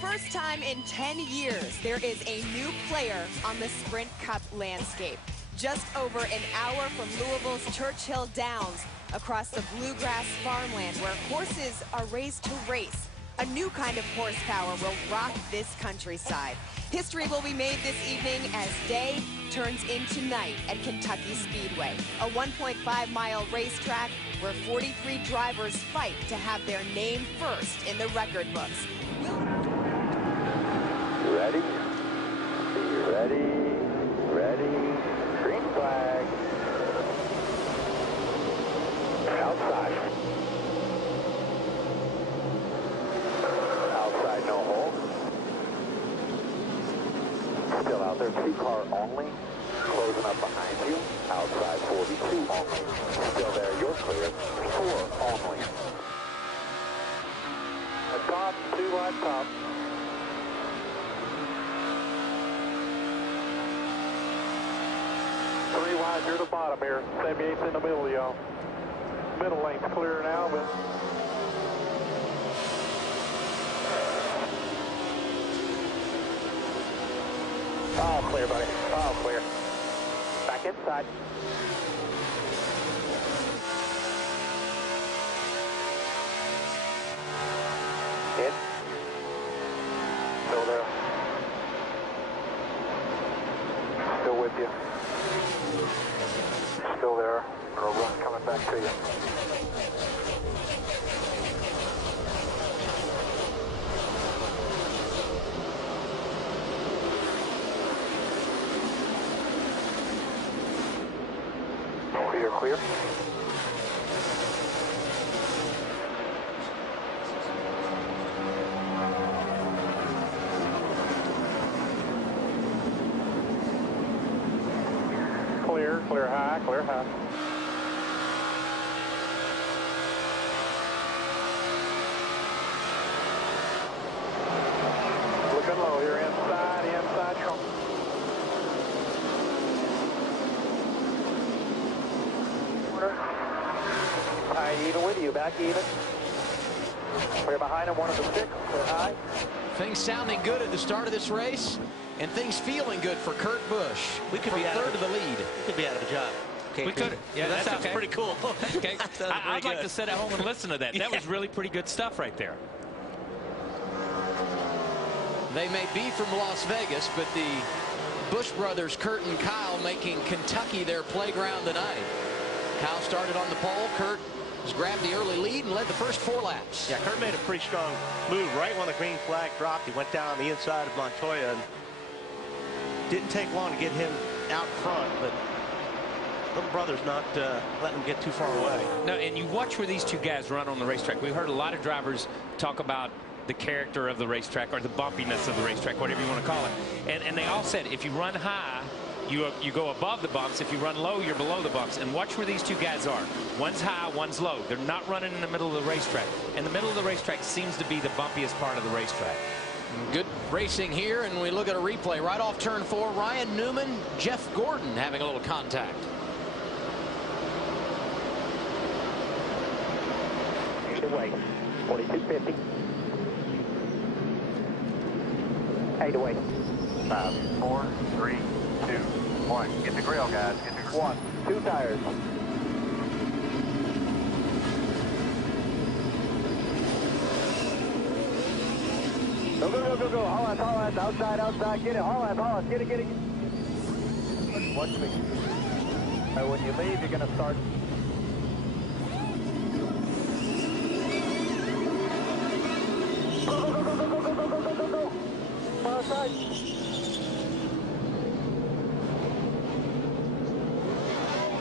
first time in 10 years, there is a new player on the Sprint Cup landscape. Just over an hour from Louisville's Churchill Downs, across the bluegrass farmland where horses are raised to race. A new kind of horsepower will rock this countryside. History will be made this evening as day turns into night at Kentucky Speedway, a 1.5-mile racetrack where 43 drivers fight to have their name first in the record books. Ready? Ready? Ready? Green flag. Outside. Outside, no hold. Still out there, 2-car only. Closing up behind you. Outside, 42 only. Still there, you're clear. 4 only. A top, 2 wide top. Three wide, you're the bottom here. 78's in the middle, y'all. Middle lane's clear now, but... All clear, buddy. All clear. Back inside. In. Still there. Still with you. Still there. Or a run coming back to you. You're clear. Clear, clear high, clear high. Looking low, you're inside trunk. High, even with you, back even. We're behind him, 1 of the 6, we're high. Things sounding good at the start of this race, and things feeling good for Kurt Busch. We could be third of the lead. We could be out of a job. Okay, we could. Yeah, that sounds okay. pretty cool. Okay. I'd like to sit at home and listen to that. That was really pretty good stuff right there. They may be from Las Vegas, but the Busch brothers, Kurt and Kyle, making Kentucky their playground tonight. Kyle started on the pole. Kurt has grabbed the early lead and led the first 4 laps. Yeah, Kurt made a pretty strong move right when the green flag dropped. He went down the inside of Montoya and didn't take long to get him out front, but little brother's not letting him get too far away. No, and you watch where these two guys run on the racetrack. We heard a lot of drivers talk about the character of the racetrack or the bumpiness of the racetrack, whatever you want to call it. And they all said if you run high, you go above the bumps. If you run low, you're below the bumps. And watch where these two guys are. One's high, one's low. They're not running in the middle of the racetrack. And the middle of the racetrack seems to be the bumpiest part of the racetrack. Good racing here, and we look at a replay right off turn 4. Ryan Newman, Jeff Gordon having a little contact. Away. 4250. 8 away. 5, 4, 3, 2, 1. Get the grill, guys. Get the grill. 1, 2 tires. Go, go, go, go, go. Haul us. Outside, outside. Get it. Haul us. Get it. Watch me. When you leave, you're going to start. Go. Far side.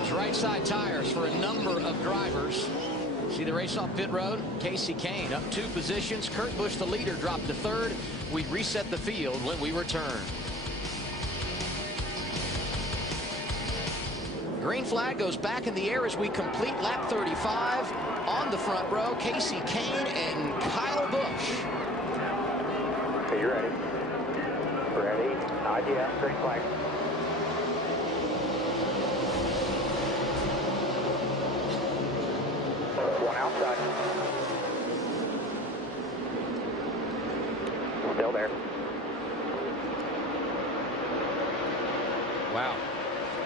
It's right side tires for a number of drivers. See the race off pit road. Casey Kane up 2 positions. Kurt Busch, the leader, dropped to 3rd. We reset the field when we return. Green flag goes back in the air as we complete lap 35. On the front row, Casey Kane and Kyle Busch. Okay, you ready? Ready? Not yet. Green flag. One outside. Still there. Wow.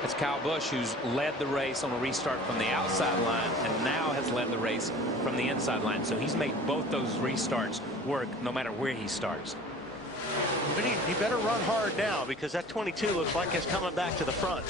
It's Kyle Busch who's led the race on a restart from the outside line and now has led the race from the inside line. So he's made both those restarts work no matter where he starts. But he better run hard now because that 22 looks like it's coming back to the front.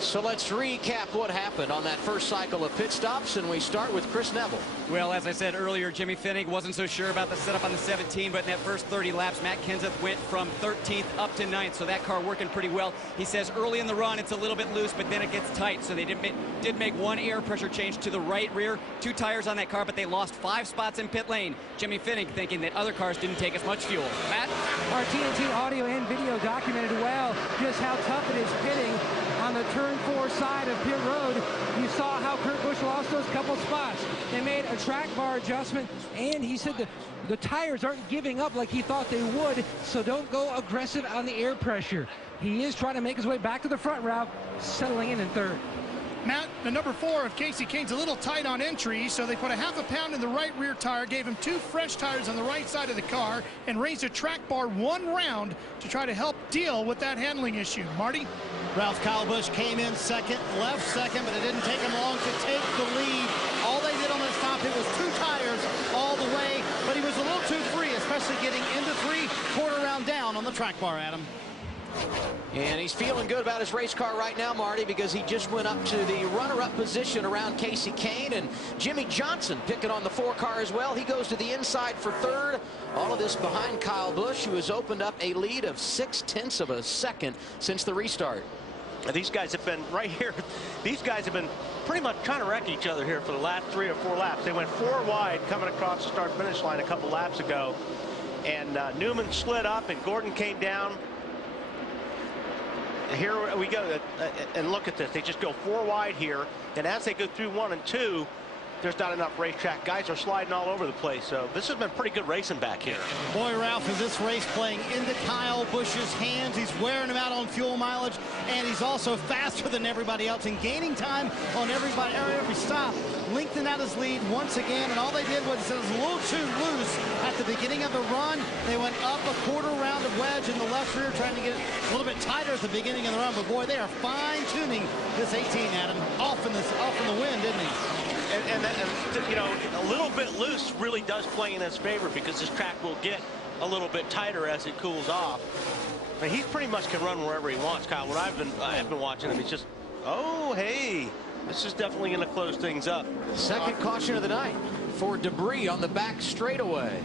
So let's recap what happened on that first cycle of pit stops, and we start with Chris Neville. Well, as I said earlier, Jimmy Finnig wasn't so sure about the setup on the 17, but in that first 30 laps, Matt Kenseth went from 13th up to 9th, so that car working pretty well. He says early in the run it's a little bit loose, but then it gets tight, so they did make one air pressure change to the right rear, 2 tires on that car, but they lost 5 spots in pit lane. Jimmy Finnig thinking that other cars didn't take as much fuel. Matt? Our TNT audio and video documented well just how tough it is pitting on the turn 4 side of pit road. You saw how Kurt Busch lost those couple spots. They made a track bar adjustment, and he said the tires aren't giving up like he thought they would, so don't go aggressive on the air pressure. He is trying to make his way back to the front route, settling in 3rd. Matt, the number 4 of Casey Kane's a little tight on entry, so they put a ½ pound in the right rear tire, gave him 2 fresh tires on the right side of the car, and raised a track bar 1 round to try to help deal with that handling issue. Marty? Ralph, Kyle Busch came in second, left second, but it didn't take him long to take the lead. All they did on that stop, it was 2 tires all the way, but he was a little too free, especially getting into 3/4 round down on the track bar, Adam. And he's feeling good about his race car right now, Marty, because he just went up to the runner-up position around Casey Kane, and Jimmy Johnson picking on the 4 car as well. He goes to the inside for 3rd. All of this behind Kyle Busch, who has opened up a lead of 0.6 of a second since the restart. These guys have been right here. These guys have been pretty much trying to wreck each other here for the last 3 or 4 laps. They went 4 wide coming across the start-finish line a couple laps ago, and Newman slid up and Gordon came down. Here we go, and look at this. They just go 4 wide here, and as they go through 1 and 2, there's not enough racetrack. Guys are sliding all over the place, so this has been pretty good racing back here. Boy, Ralph, is this race playing into Kyle Busch's hands. He's wearing him out on fuel mileage, and he's also faster than everybody else and gaining time on every stop, lengthening out his lead once again. And all they did was it was a little too loose at the beginning of the run. They went up a 1/4 round of wedge in the left rear, trying to get it a little bit tighter at the beginning of the run. But boy, they are fine-tuning this 18, Adam. Off in the wind, didn't he? And you know, a little bit loose really does play in his favor because this track will get a little bit tighter as it cools off. I mean, he pretty much can run wherever he wants, Kyle. When I've been watching him, he's just, oh, hey, this is definitely going to close things up. Second caution of the night for debris on the back straightaway.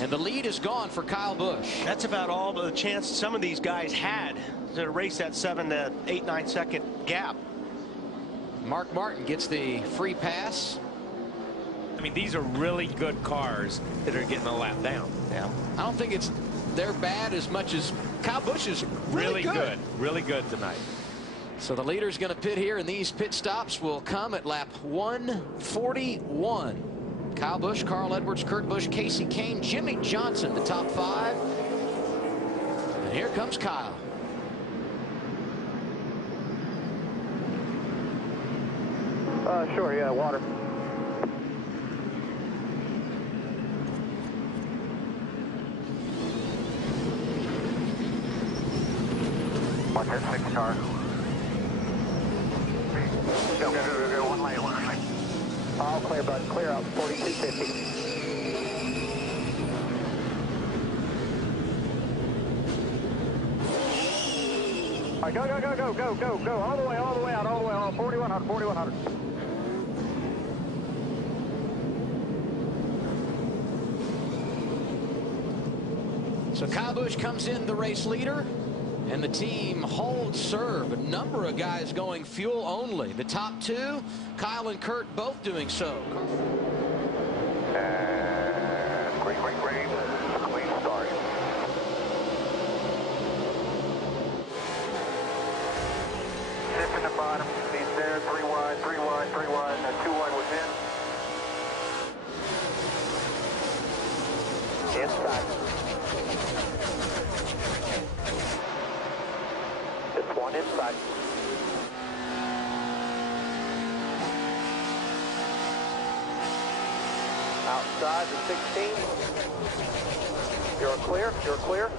And the lead is gone for Kyle Busch. That's about all the chance some of these guys had to race that 7 to 8, 9 second gap. Mark Martin gets the free pass. I mean, these are really good cars that are getting a lap down. Yeah. I don't think they're bad as much as Kyle Busch is really good. Really good tonight. So the leader's going to pit here, and these pit stops will come at lap 141. Kyle Busch, Carl Edwards, Kurt Busch, Casey Kane, Jimmy Johnson, the top 5. And here comes Kyle. Sure, yeah, water. Watch that 6 car. Go, one lane. All clear, bud. Clear out, 4250. All right, go. All the way out, 4100. So Kyle Busch comes in the race leader, and the team holds serve. A number of guys going fuel only. The top 2, Kyle and Kurt, both doing so. And green. Clean start. Dip in the bottom. He's there. 3 wide. 2 wide within. Inside. Just 1 inside. Outside the 16. You're clear. You're clear.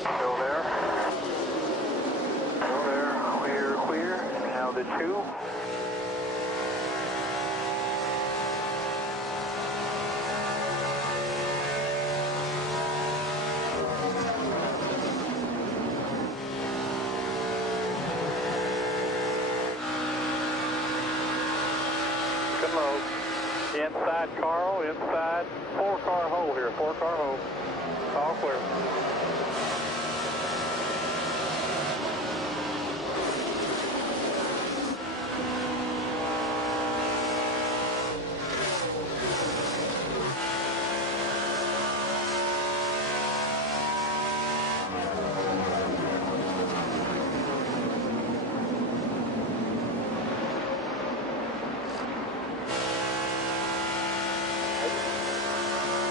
Still there. Still there. Clear, clear. Now the 2. Low. Inside Carl, inside 4-car hole here, 4-car hole. All clear.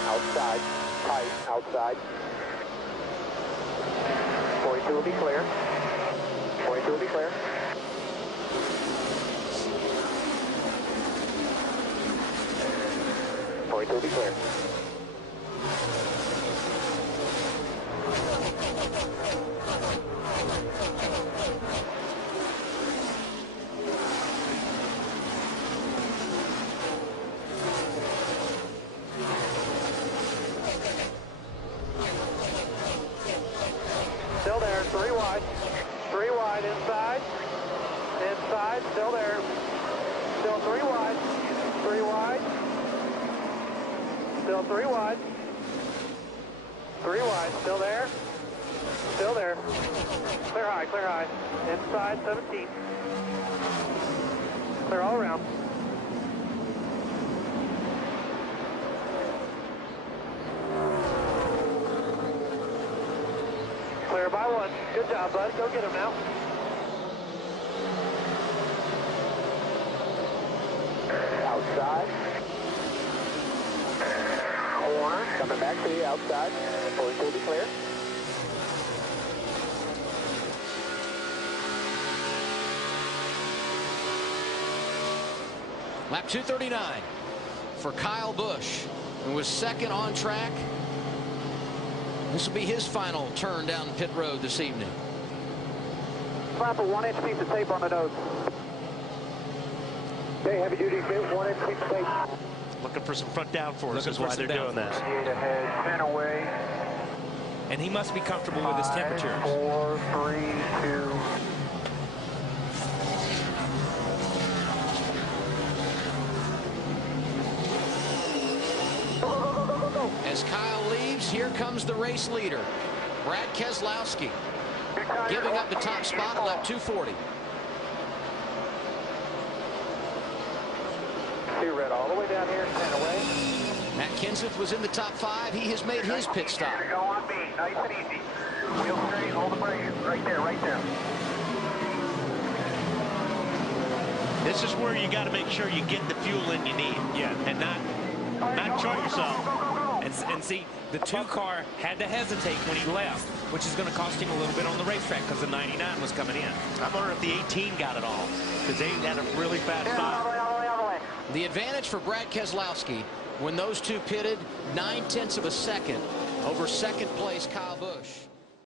Outside, tight, outside. 42 will be clear. 42 will be clear. Will be clear. Still there, 3 wide. 3 wide inside. Inside, still there. Still 3 wide. 3 wide. Still 3 wide. 3 wide, still there. Still there. Clear high, clear high. Inside 17. Clear all around. Clear by 1. Good job, bud. Go get him now. Outside. Corner. Coming back to you outside. 42 will be clear. Lap 239 for Kyle Busch, who was second on track. This will be his final turn down pit road this evening. Slap a 1-inch piece of tape on the nose. Okay, heavy duty, 1-inch piece of tape. Looking for some front downforce is why they're doing that. 8 ahead, 10 away. And he must be comfortable with his temperatures. 4, 3, 2. As Kyle leaves, here comes the race leader, Brad Keselowski, giving up the top spot at lap 240. Red all the way down here, 10 away. Matt Kenseth was in the top 5. He has made his pit stop. Go on me, nice and easy. Wheel straight, hold the brakes, right there, right there. This is where you got to make sure you get the fuel in you need. Yeah, and not short yourself. And see, the 2-car had to hesitate when he left, which is going to cost him a little bit on the racetrack because the 99 was coming in. I'm wondering if the 18 got it all because they had a really fast spot. The advantage for Brad Keselowski when those two pitted 9/10 of a second over second place Kyle Busch.